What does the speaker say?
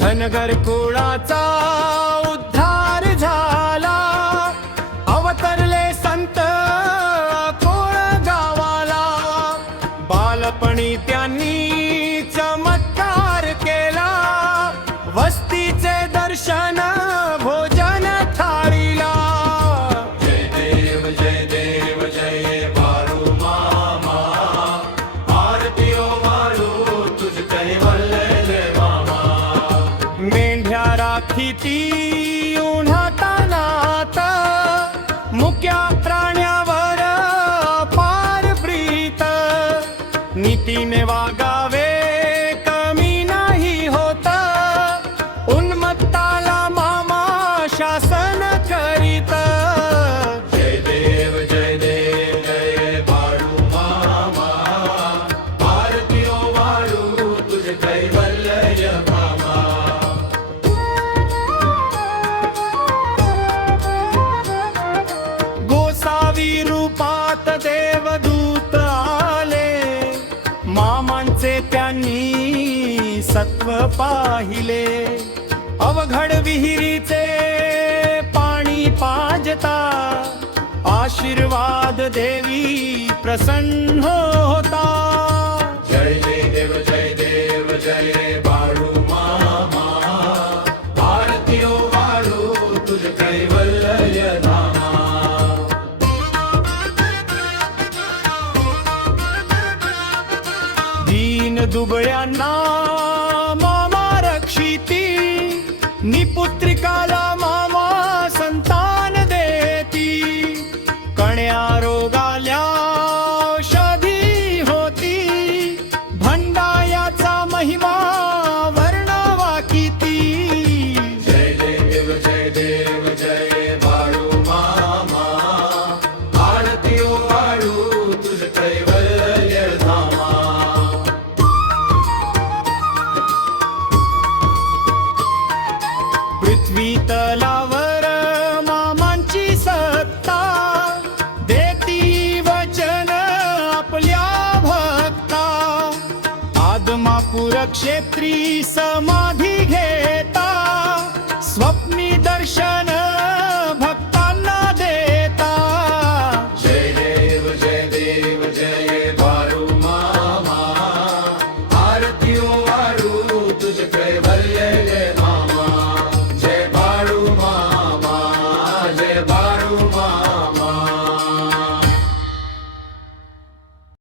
धनगर कुळाचा उद्धार झाला, अवतरले संत कोळ गावाला. बालपणी त्यांनी चमत्कार केला, वस्तीचे दर्शन भोजन थाळीला. जय देव जय देव जय बाळू मामा, आरती ओ बाळू तुझ कैवल्य मामा. मेंढ्या राखीती उन्हातानात, मुक्या प्राण्यावर पार प्रीत. नीतीने वागावे कमी नाही होत, उन्मत्ताला मामा शासन करीत. जय देव जय देव जय बाळू मामा, आरती ओ बाळू तुझ कैवल्य मामा. गोसावी रूपात देवदूत आले, मामांचे त्यांनी सत्व पाहिले. अवघड विहिरीचे पाणी पाजता, आशीर्वाद देवी प्रसन्न होता. जय देव जय बाळू मामा, आरती ओ बाळू तुझ कैवल्य नामा. दीन दुबळ्यांना मामा रक्षिती, निपुत्रिकाला मामा संतान देती. कण्या रोगाल्या औषधी होती, भंडायाचा महिमा वर्णावा किती. जय देव जय बाळू मामा, आरती ओ बाळू तुझ कैवल्य धामा. पृथ्वी तलावर मामांची सत्ता, देती वचन आपल्या भक्ता. आदमापूर क्षेत्री समाधी घेता, स्वप्नी दर्शन भक्तांना देता. जय देव जय